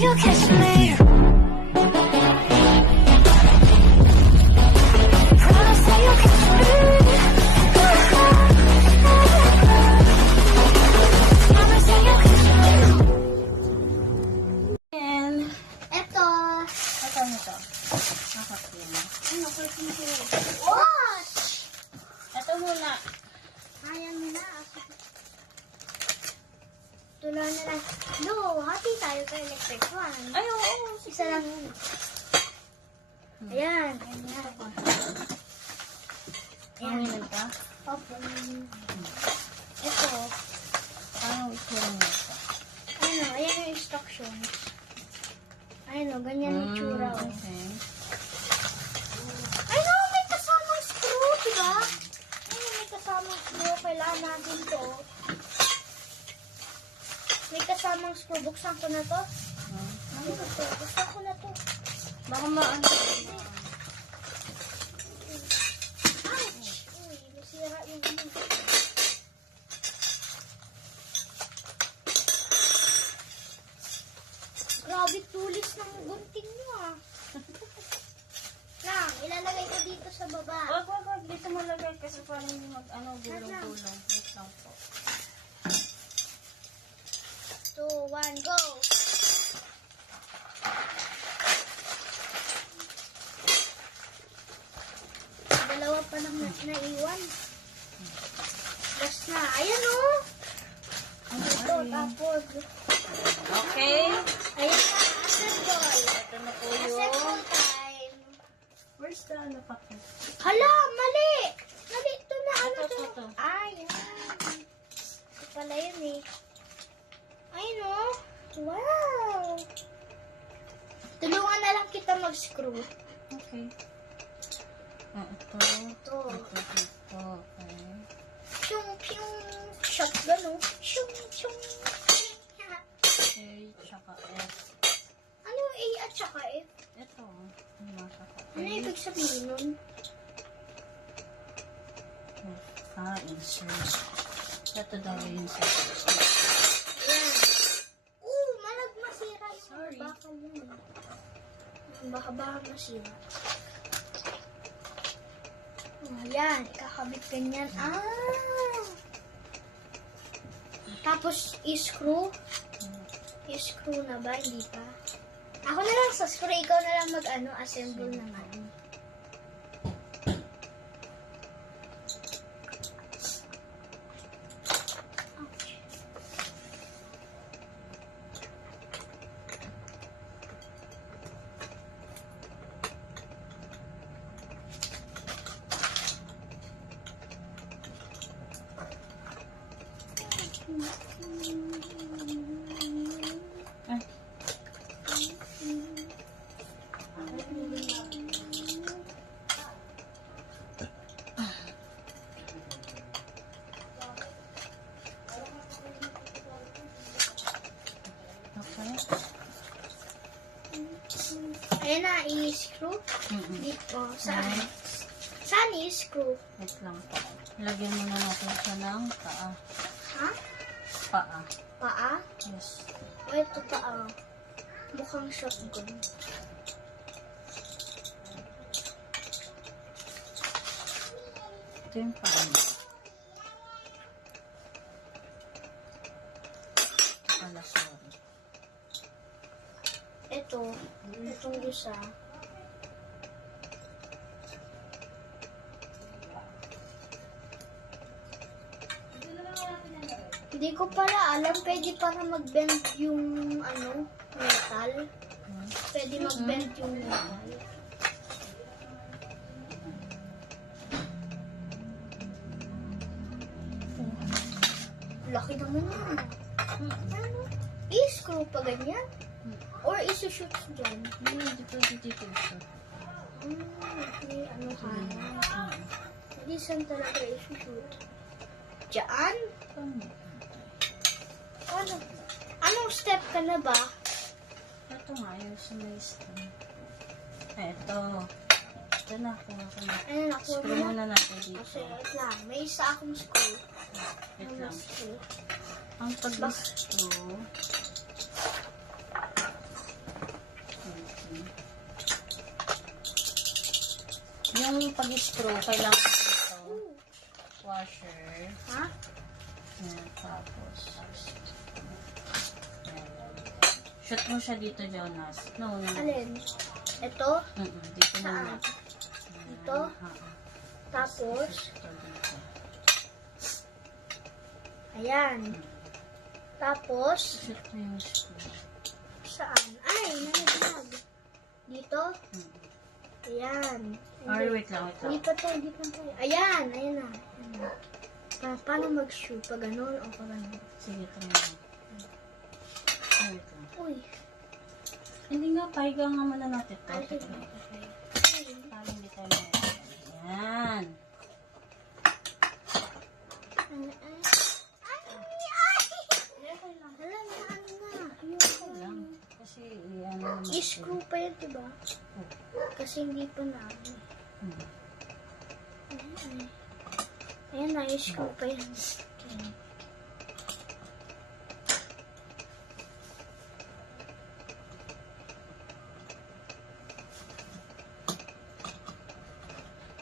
you'll catch me. Promise that you'll catch me. Promise that you'll catch me. And, Eto. ito nito. Nakapila. Ano ko yung watch! Ito muna. Ayan mo na. Tuloy na lang. No, happy tayo sa electric fan. Ay, oo. Isa lang yun. Ayan. Ayan. Pangilin ka? Opo. Ito. Parang itsura nito. Ano, ayan yung instructions. Ayun o, ganyan yung tsura o. Okay. Ay no, may kasamang screw, diba? Ay, may kasamang screw. Kailangan natin to. May kasamang screw. Buksan ko na to. Ano ba to? Buksan ko na to. Baka maano. Ouch! Uy, masira yung ano. Grabe tulis ng gunting mo ah. Lang, ilalagay ko dito sa baba. Wag. Dito mo lagay kasi parang hindi mag-ano, gulong-gulong. Wait lang po. 2, 1, go! Dalawa pa lang naiwan. Last na. Ayan o! Ito, tapos. Okay. Ayan na, assemble. Ito na po Assemble yung... time. Where's the ano pa? Hala, mali! Mali ito na ano to. Ito. Ayan. Ito pala yun eh. Ayun o. Wow! Tulungan na lang kita mag-screw. Okay. Ito. Ito. Ito. Okay. Pyong, pyong. Shotgun o. Pyong, pyong. Okay. Tsaka F. Ano yung A at saka F? Ito. Tsaka Ano ibig sabihin nun? Insert. Ito daw yung insert. Ayan. Malag masira yung Sorry. bakal yun. Baka masira. Ayan, ikakabit ganyan. Tapos, i-screw. I-screw na ba? Hindi pa. Ako na lang sa screw. Ikaw na lang assemble naman. Ay. Okay. Ayan na, i-screw. Dito. Saan? Saan i-screw? Wait lang po. Lagyan muna natin siya ng paa. Ha? Paa. Paa? Yes. O, ito paa. Mukhang shotgun. Ito yung paa mo. Pala, sorry. Ito. Itong isa. Hindi ko pala alam. Pwede para mag-bend yung metal. Pwede mag-bend yung metal. Laki naman yun. Ano? I-screw pa ganyan? Or isushoot dyan? Hindi pwede dito ito. Okay, Hindi saan talaga isushoot? Diyan? Ano? Anong step ka na ba? Ito nga, yung sumaystem. Ito. Ito na, kuha ko na. Ayun, nakuha Screw mo na. muna natin dito. Kasi, wait lang. May isa akong screw. Wait Ano lang. screw? Ang pag-screw, Yung pag-screw, kailangan dito. Washer. Ha? Yan, tapos. Yan. Shoot mo siya dito, Jonas. No. Alin? Ito? Dito muna. Saan? Dito? Tapos? Ito dito. Ayan. Tapos? Shoot mo yung screw. Saan? Ay, nalaglag. Dito? Ayan. Or wait lang. Hindi pa to. Ayan, ayan na. Ayan na. Paano mag-shoot? Pag ganun o pag ganun? Sige, try mo. Wait lang. Uy. Hindi nga, pahiga nga muna natin ito. Ay, Teka lang. Para hindi tayo mahirapan. Yan. Hala, ano na. Okay lang. Kasi, ano naman. I-screw pa yan, diba? Kasi hindi pa na. Hmm. Ayan na, i-screw pa yan. Okay.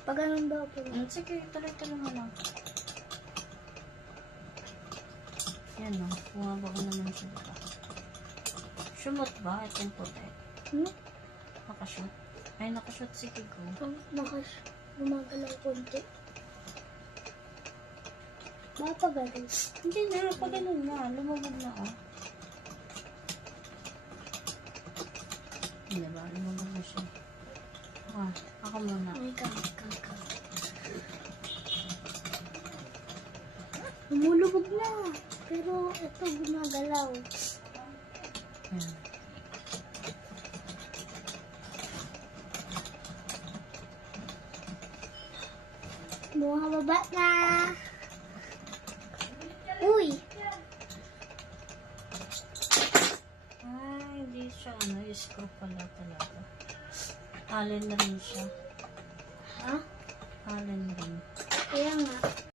Pag ganun ba po? Sige, tuloy-tuloy mo lang. Yan o. Bumaba ko naman siya dito. Sumot ba? Itong puti. Nakashoot. Ay, nakashoot si Kiko. Gumagalaw konti. Baka pa ganun. Hindi na. Pag ganun na. Lumabog na o. Hindi ba? Lumabog na siya. Ako muna. Ay, ka. Lumulubog na. Pero ito gumagalaw. Yan. Bumababa na. Uy! Ay, hindi siya ano. I-screw pala talaga. Allen rin siya. Ha? Allen rin. Kaya nga.